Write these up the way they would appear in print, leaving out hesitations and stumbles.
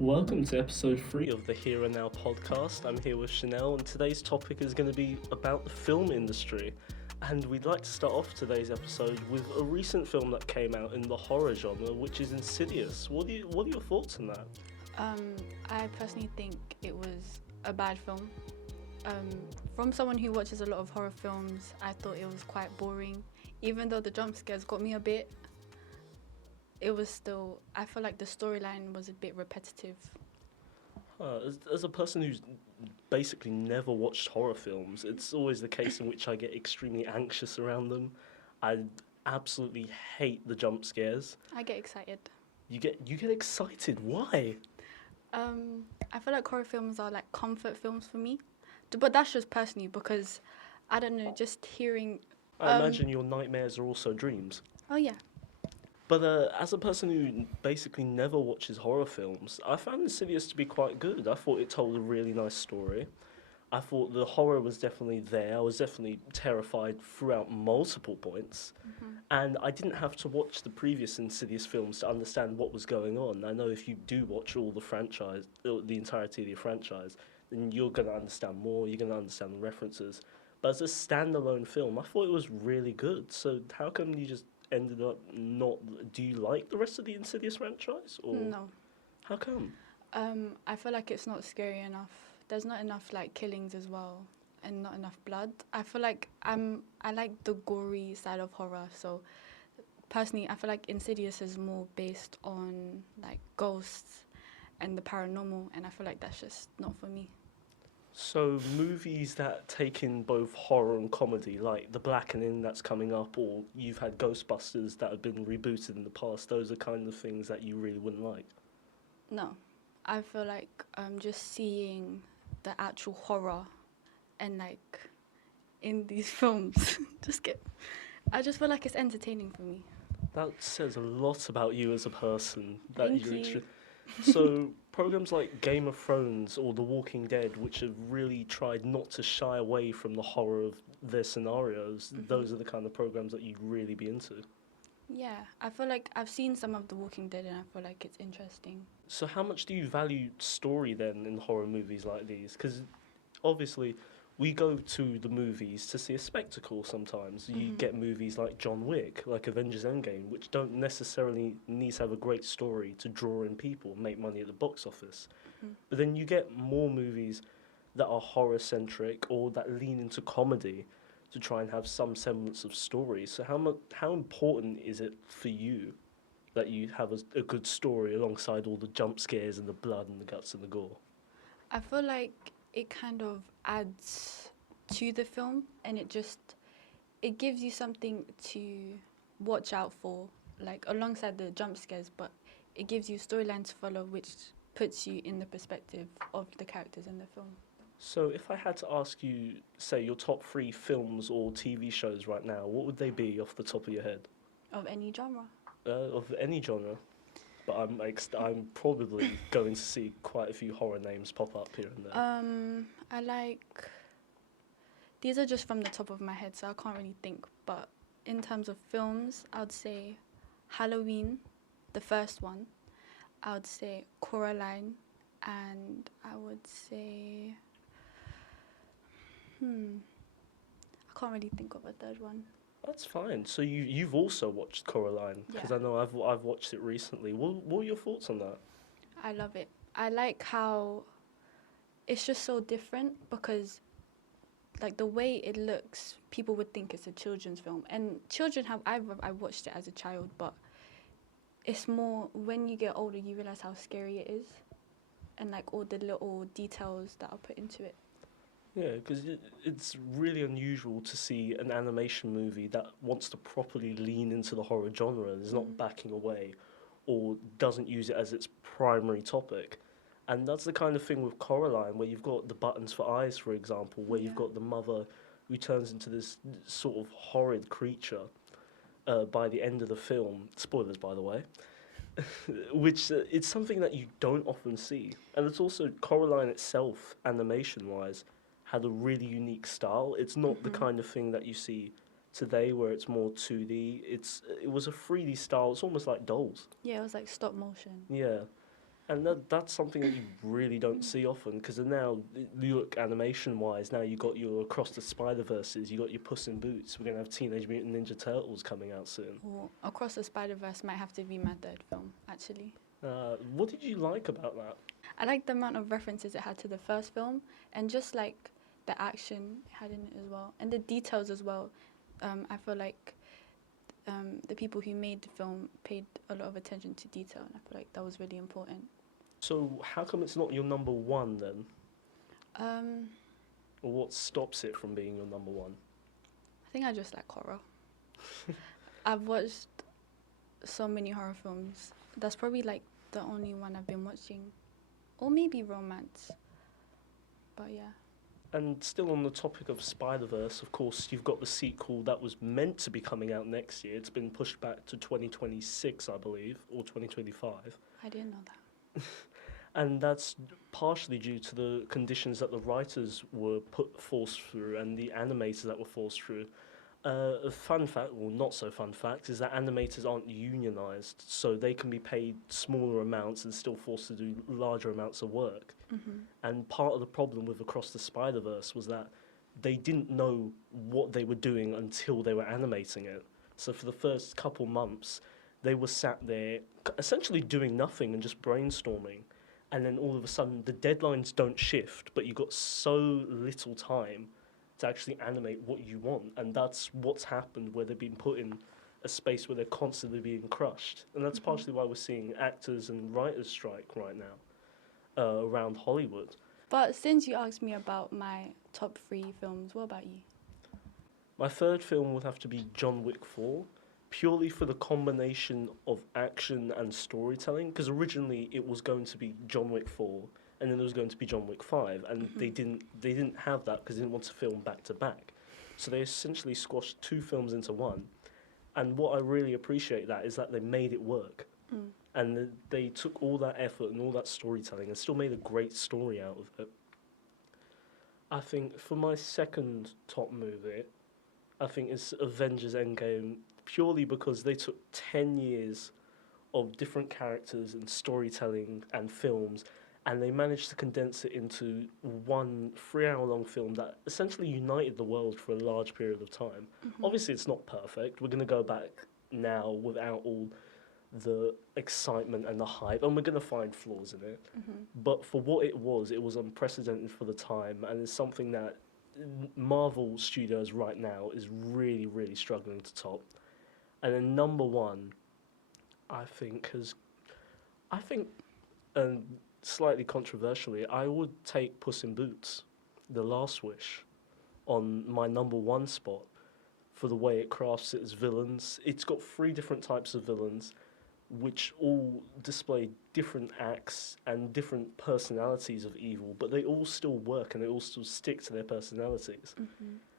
Welcome to episode 3 of the Here and Now podcast. I'm here with Shanelle, and today's topic is going to be about the film industry. And we'd like to start off today's episode with a recent film that came out in the horror genre, which is Insidious. What are your thoughts on that? I personally think it was a bad film. From someone who watches a lot of horror films, I thought it was quite boring. Even though the jump scares got me a bit, it was still, I feel like the storyline was a bit repetitive. As a person who's basically never watched horror films, it's always the case in which I get extremely anxious around them. I absolutely hate the jump scares. I get excited. You get excited. Why? I feel like horror films are like comfort films for me. But that's just personally because, I don't know, just hearing... I imagine your nightmares are also dreams. Oh, yeah. But as a person who basically never watches horror films, I found Insidious to be quite good. I thought it told a really nice story. I thought the horror was definitely there. I was definitely terrified throughout multiple points. Mm-hmm. And I didn't have to watch the previous Insidious films to understand what was going on. I know if you do watch all the franchise, the entirety of the franchise, then you're going to understand more, you're going to understand the references. But as a standalone film, I thought it was really good. So how come you just ended up not... Do you like the rest of the Insidious franchise? Or No. How come? I feel like it's not scary enough. There's not enough like killings as well, and not enough blood. I feel like I like the gory side of horror. So personally, I feel like Insidious is more based on like ghosts and the paranormal, and I feel like that's just not for me. So movies that take in both horror and comedy, like The Blackening that's coming up, or you've had Ghostbusters that have been rebooted in the past, those are kind of things that you really wouldn't like? No. I feel like just seeing the actual horror and like in these films I just feel like it's entertaining for me. That says a lot about you as a person. Thank you. So programs like Game of Thrones or The Walking Dead, which have really tried not to shy away from the horror of their scenarios, Mm-hmm. those are the kind of programs that you'd really be into. Yeah, I feel like I've seen some of The Walking Dead and I feel like it's interesting. So how much do you value story then in horror movies like these? Because obviously we go to the movies to see a spectacle sometimes. You Mm-hmm. get movies like John Wick, like Avengers Endgame, which don't necessarily need to have a great story to draw in people, make money at the box office. Mm-hmm. But then you get more movies that are horror-centric or that lean into comedy to try and have some semblance of story. So how important is it for you that you have a good story alongside all the jump scares and the blood and the guts and the gore? I feel like it kind of adds to the film, and it gives you something to watch out for, like alongside the jump scares, but it gives you storyline to follow, which puts you in the perspective of the characters in the film. So if I had to ask you, say, your top 3 films or TV shows right now, what would they be off the top of your head? Of any genre. Of any genre. But I'm probably going to see quite a few horror names pop up here and there. I like... These are just from the top of my head, so I can't really think. But in terms of films, I would say Halloween, the first one. I would say Coraline, and I would say... I can't really think of a third one. That's fine. So you've also watched Coraline, because Yeah. I know I've watched it recently. What are your thoughts on that? I love it. I like how it's just so different because, like, the way it looks, people would think it's a children's film. And children I watched it as a child, but it's more, when you get older, you realize how scary it is and, like, all the little details that are put into it. Yeah, because it's really unusual to see an animation movie that wants to properly lean into the horror genre and is not backing away or doesn't use it as its primary topic. And that's the kind of thing with Coraline, where you've got the buttons for eyes, for example, where you've Yeah. got the mother who turns into this sort of horrid creature by the end of the film. Spoilers, by the way. Which it's something that you don't often see. And it's also Coraline itself, animation-wise, had a really unique style. It's not the kind of thing that you see today where it's more 2D. It was a 3D style. It's almost like dolls. Yeah, it was like stop motion. Yeah. And that's something that you really don't see often because now, you look animation wise, now you got your Across the Spider Verses, you got your Puss in Boots. We're gonna have Teenage Mutant Ninja Turtles coming out soon. Or Across the Spider Verse might have to be my third film, actually. What did you like about that? I like the amount of references it had to the first film, and just like the action it had in it as well, and the details as well. I feel like the people who made the film paid a lot of attention to detail, and I feel like that was really important. So how come it's not your number one then? Um, Or what stops it from being your number one? I think I just like horror. I've watched so many horror films. That's probably like the only one I've been watching, or maybe romance. But yeah. And still on the topic of Spider-Verse, of course, you've got the sequel that was meant to be coming out next year. It's been pushed back to 2026, I believe, or 2025. I didn't know that. And that's partially due to the conditions that the writers were forced through and the animators that were forced through. A fun fact, well, not so fun fact, is that animators aren't unionized, so they can be paid smaller amounts and still forced to do larger amounts of work. Mm-hmm. And part of the problem with Across the Spider-Verse was that they didn't know what they were doing until they were animating it. So for the first couple months, they were sat there essentially doing nothing and just brainstorming. And then all of a sudden, the deadlines don't shift, but you've got so little time to actually animate what you want. And that's what's happened, where they've been put in a space where they're constantly being crushed. And that's partially why we're seeing actors and writers strike right now around Hollywood. But since you asked me about my top 3 films, what about you? My third film would have to be John Wick 4, purely for the combination of action and storytelling, because originally it was going to be John Wick 4, and then there was going to be John Wick 5, and they didn't have that because they didn't want to film back to back. So they essentially squashed 2 films into one. And what I really appreciate that is that they made it work. And they took all that effort and all that storytelling and still made a great story out of it. I think for my second top movie, I think it's Avengers Endgame, purely because they took 10 years of different characters and storytelling and films, and they managed to condense it into one 3-hour-long film that essentially united the world for a large period of time. Obviously, it's not perfect. We're going to go back now without all the excitement and the hype, and we're going to find flaws in it. But for what it was unprecedented for the time, and it's something that Marvel Studios right now is really, really struggling to top. And then number one, I think, and slightly controversially, I would take Puss in Boots, The Last Wish, on my number one spot for the way it crafts its villains. It's got 3 different types of villains, which all display different acts and different personalities of evil, but they all still work and they all still stick to their personalities.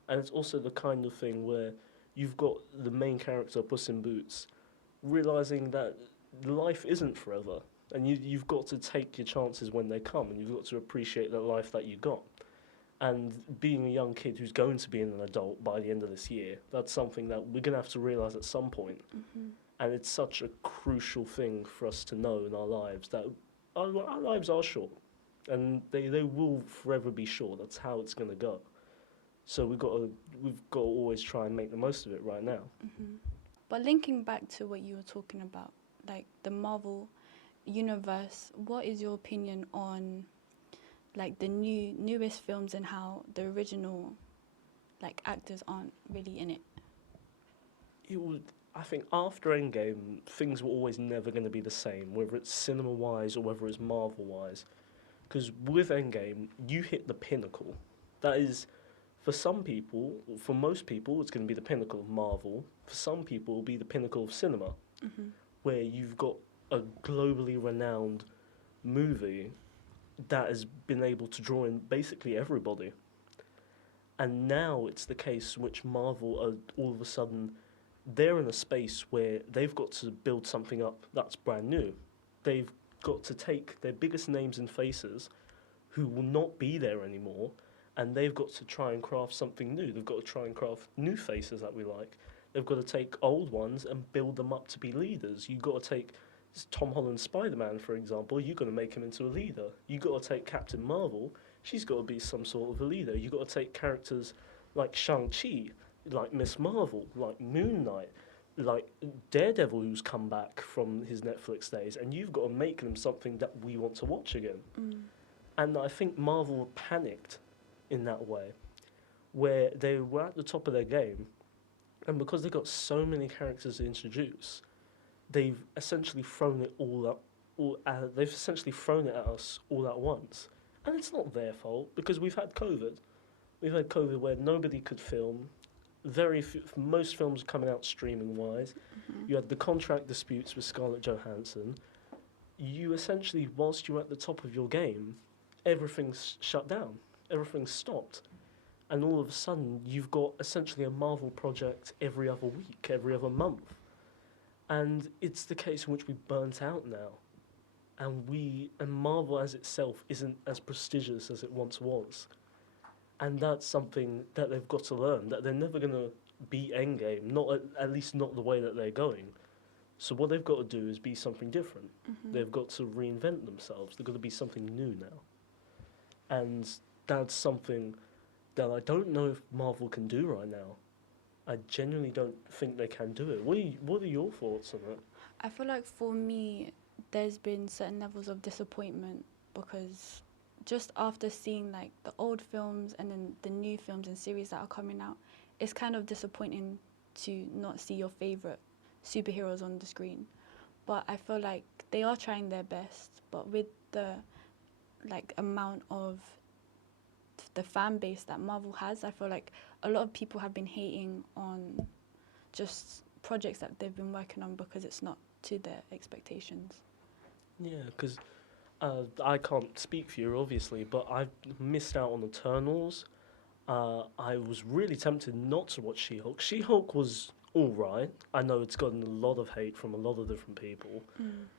And it's also the kind of thing where you've got the main character, Puss in Boots, realizing that life isn't forever, and you've got to take your chances when they come, and you've got to appreciate the life that you got. And being a young kid who's going to be an adult by the end of this year, that's something that we're going to have to realize at some point. And it's such a crucial thing for us to know in our lives, that our lives are short, and they will forever be short. That's how it's going to go. So we've got to always try and make the most of it right now. But linking back to what you were talking about, like the Marvel universe, what is your opinion on like the newest films and how the original like actors aren't really in it? I think after Endgame, things were always never going to be the same, whether it's cinema-wise or whether it's Marvel-wise. Because with Endgame, you hit the pinnacle. That is, for some people, for most people, it's going to be the pinnacle of Marvel. For some people, it'll be the pinnacle of cinema, where you've got a globally renowned movie that has been able to draw in basically everybody. And now it's the case in which Marvel are all of a sudden, they're in a space where they've got to build something up that's brand new. They've got to take their biggest names and faces who will not be there anymore, and they've got to try and craft something new. They've got to try and craft new faces that we like. They've got to take old ones and build them up to be leaders. You've got to take Tom Holland's Spider-Man, for example, you got to make him into a leader. You got to take Captain Marvel. She's got to be some sort of a leader. You got to take characters like Shang-Chi, like Miss Marvel, like Moon Knight, like Daredevil, who's come back from his Netflix days, and you've got to make them something that we want to watch again. And I think Marvel panicked in that way, where they were at the top of their game, and because they got so many characters to introduce, they've essentially thrown it all up. They've essentially thrown it at us all at once, and it's not their fault because we've had COVID. We've had COVID where nobody could film. Most films are coming out streaming wise. You had the contract disputes with Scarlett Johansson. You essentially, whilst you're at the top of your game, everything's shut down. Everything's stopped. And all of a sudden, you've got essentially a Marvel project every other week, every other month. And it's the case in which we're burnt out now. And Marvel as itself isn't as prestigious as it once was. And that's something that they've got to learn, that they're never going to beat Endgame, at least not the way that they're going. So what they've got to do is be something different. They've got to reinvent themselves. They've got to be something new now. And that's something that I don't know if Marvel can do right now. I genuinely don't think they can do it. What are your thoughts on it? I feel like for me, there's been certain levels of disappointment because just after seeing like the old films and then the new films and series that are coming out, it's kind of disappointing to not see your favorite superheroes on the screen. But I feel like they are trying their best, but with the like amount of the fan base that Marvel has, I feel like a lot of people have been hating on just projects that they've been working on because it's not to their expectations. Yeah, because I can't speak for you, obviously, but I've missed out on Eternals. I was really tempted not to watch She-Hulk. She-Hulk was all right. I know it's gotten a lot of hate from a lot of different people.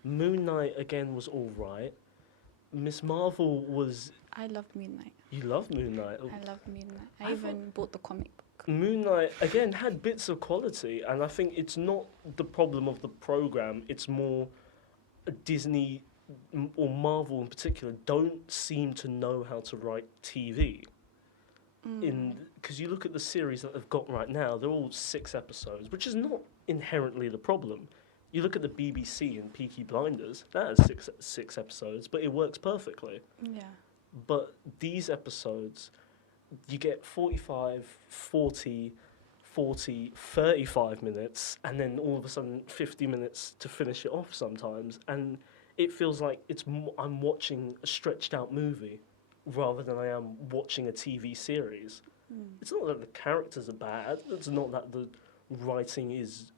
Moon Knight, again, was all right. Miss Marvel was... I loved Moon Knight. You love Moon Knight? I loved Moon Knight. I even bought the comic book. Moon Knight, again, had bits of quality, and I think it's not the problem of the program, it's more Disney or Marvel in particular don't seem to know how to write TV. Because you look at the series that they've got right now, they're all 6 episodes, which is not inherently the problem. You look at the BBC and Peaky Blinders, that has six episodes, but it works perfectly. Yeah. But these episodes, you get 45, 40, 35 minutes, and then all of a sudden 50 minutes to finish it off sometimes. And it feels like I'm watching a stretched out movie rather than I am watching a TV series. It's not that the characters are bad, it's not that the writing is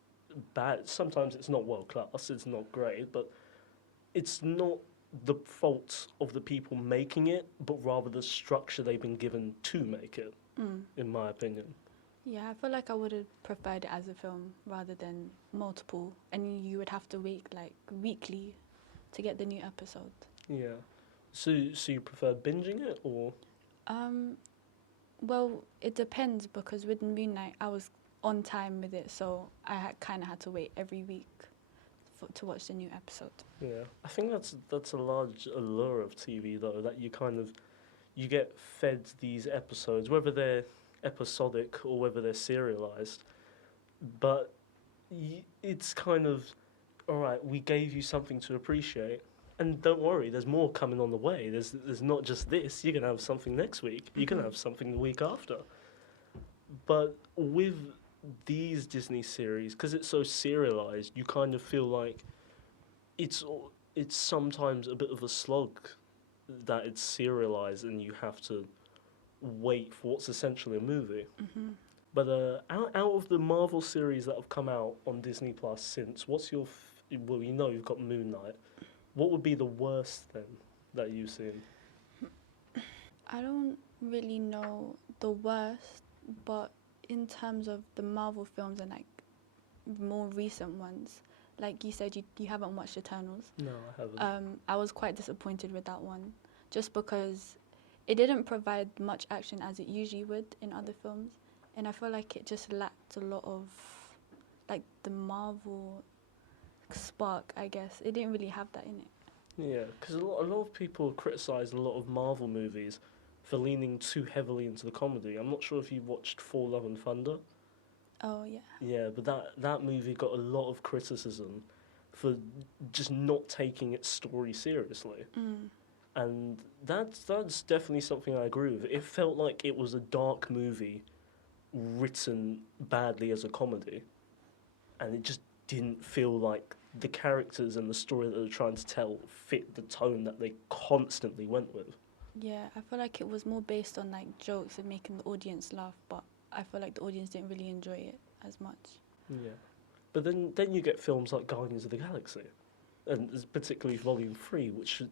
bad. Sometimes it's not world class, it's not great, but it's not the fault of the people making it, but rather the structure they've been given to make it, in my opinion. Yeah, I feel like I would have preferred it as a film rather than multiple, and you would have to wait like weekly to get the new episode. Yeah. So you prefer binging it, or? Well, it depends because with Moon Knight, I was on time with it, so I kind of had to wait every week to watch the new episode. Yeah, I think that's a large allure of TV though, that you get fed these episodes, whether they're episodic or whether they're serialized, but it's kind of, all right, we gave you something to appreciate, and don't worry, there's more coming on the way. There's not just this. You're gonna have something next week. You're gonna have something the week after. But with these Disney series, because it's so serialized, you kind of feel like it's sometimes a bit of a slog that it's serialized and you have to wait for what's essentially a movie. But out of the Marvel series that have come out on Disney Plus since, what's your... well, you know you've got Moon Knight. What would be the worst then that you've seen? I don't really know the worst, but in terms of the Marvel films and like more recent ones, like you said, you haven't watched Eternals. No, I haven't. I was quite disappointed with that one, just because it didn't provide much action as it usually would in other films, and I feel like it just lacked a lot of like the Marvel spark, I guess. It didn't really have that in it. Yeah, because a lot of people criticise a lot of Marvel movies for leaning too heavily into the comedy. I'm not sure if you watched Thor: Love and Thunder. Oh, yeah. Yeah, but that movie got a lot of criticism for just not taking its story seriously. Mm. And that's definitely something I agree with. It felt like it was a dark movie written badly as a comedy, and it just didn't feel like the characters and the story that they're trying to tell fit the tone that they constantly went with. Yeah, I feel like it was more based on like jokes and making the audience laugh, but I feel like the audience didn't really enjoy it as much. Yeah, but then you get films like Guardians of the Galaxy, and particularly Volume 3, which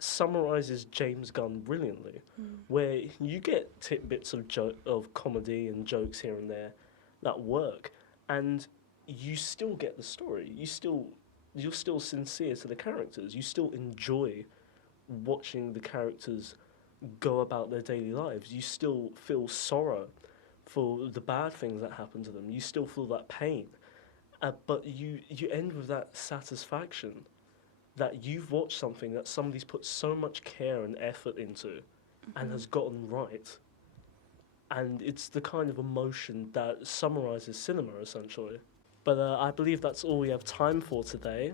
summarizes James Gunn brilliantly, where you get tidbits of comedy and jokes here and there that work, and you still get the story. You're still sincere to the characters. You still enjoy watching the characters go about their daily lives. You still feel sorrow for the bad things that happen to them. You still feel that pain, but you end with that satisfaction that you've watched something that somebody's put so much care and effort into and has gotten right. And it's the kind of emotion that summarizes cinema, essentially. But I believe that's all we have time for today.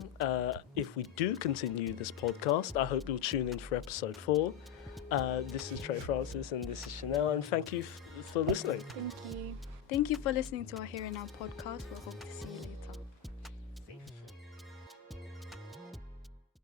If we do continue this podcast, I hope you'll tune in for episode 4. This is Trey Francis and this is Shanelle, and thank you for listening. Thank you. Thank you for listening to our Here and Now podcast. We'll hope to see you